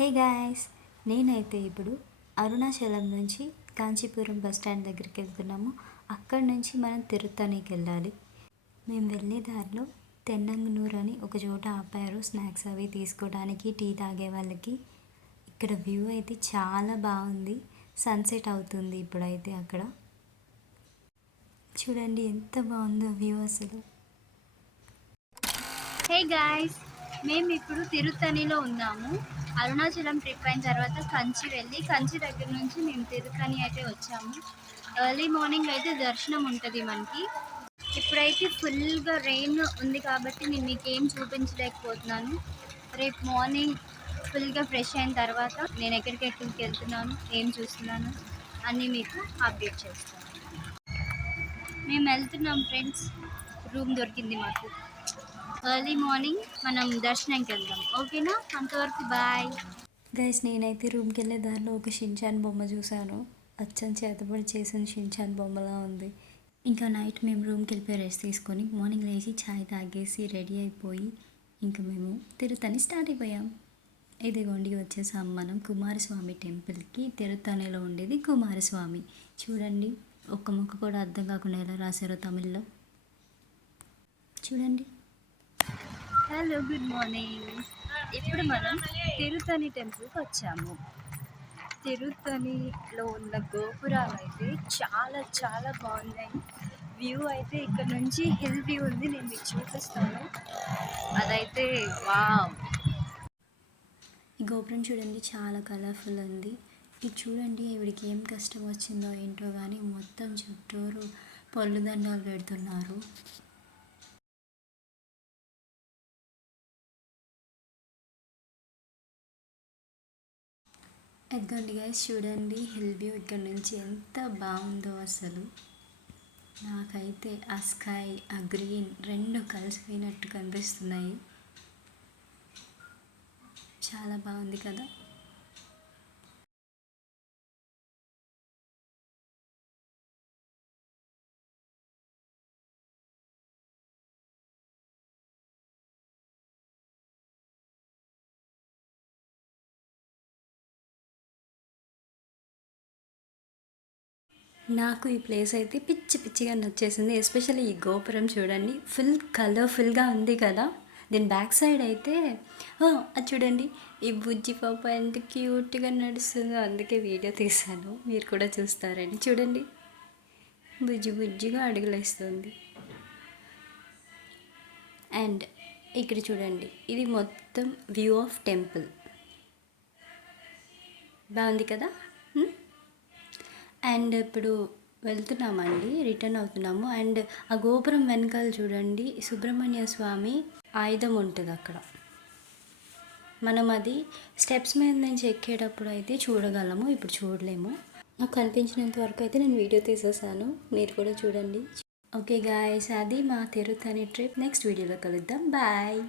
Hey guys, నేనైతే ఇప్పుడు అరుణాచలం నుంచి కాంచీపురం బస్ స్టాండ్ దగ్గరికి వెళ్తున్నాము. అక్కడి నుంచి మనం తిరుత్తణికి వెళ్ళాలి. మేము వెళ్ళే దారిలో తెన్నంగనూరు అని ఒక చోట ఆపారు స్నాక్స్ అవి తీసుకోవడానికి, టీ తాగే వాళ్ళకి. ఇక్కడ వ్యూ అయితే చాలా బాగుంది. సన్సెట్ అవుతుంది ఇప్పుడైతే అక్కడ. చూడండి ఎంత బాగుందో వ్యూ అసలు. హే గాయ్స్, మేము ఇప్పుడు తిరుత్తణిలో ఉన్నాము. అరుణాచలం ట్రిప్ అయిన తర్వాత కంచి వెళ్ళి కంచి దగ్గర నుంచి మేము తిరుత్తణి అయితే వచ్చాము. ఎర్లీ మార్నింగ్ అయితే దర్శనం ఉంటుంది మనకి. ఇప్పుడైతే ఫుల్గా రెయిన్ ఉంది కాబట్టి నేను మీకు ఏం చూపించలేకపోతున్నాను. రేపు మార్నింగ్ ఫుల్గా ఫ్రెష్ అయిన తర్వాత నేను ఎక్కడికి వెళ్తున్నాను, ఏం చూస్తున్నాను అన్నీ మీకు అప్డేట్ చేస్తాను. మేము వెళ్తున్నాం ఫ్రెండ్స్, రూమ్ దొరికింది మాకు. ఎర్లీ మార్నింగ్ మనం దర్శనంకి వెళ్దాం, ఓకేనా? అంతవరకు బాయ్ గైస్, నేనైతే రూమ్కి వెళ్ళే దారిలో ఒక షిన్చాన్ బొమ్మ చూశాను. అచ్చం చేతబడి చేసిన షిన్చాన్ బొమ్మలా ఉంది. ఇంకా నైట్ మేము రూమ్కి వెళ్ళిపోయి రెస్ట్ తీసుకొని మార్నింగ్ లేచి ఛాయ్ తాగేసి రెడీ అయిపోయి ఇంకా మేము తిరుత్తణి స్టార్ట్ అయిపోయాం. ఇదిగోండి వచ్చేసాం మనం కుమారస్వామి టెంపుల్కి. తిరుత్తణిలో ఉండేది కుమారస్వామి. చూడండి, ఒక్క ముక్క కూడా అర్థం కాకుండా ఎలా రాశారో తమిళ్లో. చూడండి. Hello, good morning. ఇప్పుడు మనం తిరుత్తణి టెంపుల్కి వచ్చాము. తిరుత్తణిలో ఉన్న గోపురాలు అయితే చాలా చాలా బాగున్నాయి. వ్యూ అయితే ఇక్కడ నుంచి హిల్ వ్యూ ఉంది, నేను మీకు చూపిస్తాను. అదైతే వావ్. ఈ గోపురం చూడండి, చాలా కలర్ఫుల్ ఉంది. ఇది చూడండి, ఈవిడికి ఏం కష్టం వచ్చిందో ఏంటో కానీ మొత్తం చుట్టూరు పళ్ళు దండాలు పెడుతున్నారు. ఎగ్గండి గైస్, చూడండి హిల్ వ్యూ ఇక్కడ నుంచి ఎంత బాగుందో అసలు. నాకైతే ఆ స్కై, ఆ గ్రీన్ రెండు కలిసిపోయినట్టు కనిపిస్తున్నాయి. చాలా బాగుంది కదా. నాకు ఈ ప్లేస్ అయితే పిచ్చి పిచ్చిగా నచ్చేసింది. ఎస్పెషల్లీ ఈ గోపురం చూడండి, ఫుల్ కలర్ఫుల్గా ఉంది కదా. దీని బ్యాక్ సైడ్ అయితే అది చూడండి, ఈ బుజ్జి పాప ఎంత క్యూట్గా నడుస్తుందో, అందుకే వీడియో తీశాను, మీరు కూడా చూస్తారని. చూడండి, బుజ్జి బుజ్జిగా అడుగులేస్తుంది. అండ్ ఇక్కడ చూడండి, ఇది మొత్తం వ్యూ ఆఫ్ టెంపుల్. బాగుంది కదా. అండ్ ఇప్పుడు వెళ్తున్నామండి, రిటర్న్ అవుతున్నాము. అండ్ ఆ గోపురం వెనకాల చూడండి, సుబ్రహ్మణ్య స్వామి ఆయుధం ఉంటుంది అక్కడ. మనం అది స్టెప్స్ మీద నుంచి ఎక్కేటప్పుడు అయితే చూడగలము, ఇప్పుడు చూడలేము. నాకు కనిపించినంత వరకు అయితే నేను వీడియో తీసేసాను, మీరు కూడా చూడండి. ఓకే గాయ్స్, అది మా తిరుత్తణి ట్రిప్. నెక్స్ట్ వీడియోలో కలుద్దాం, బాయ్.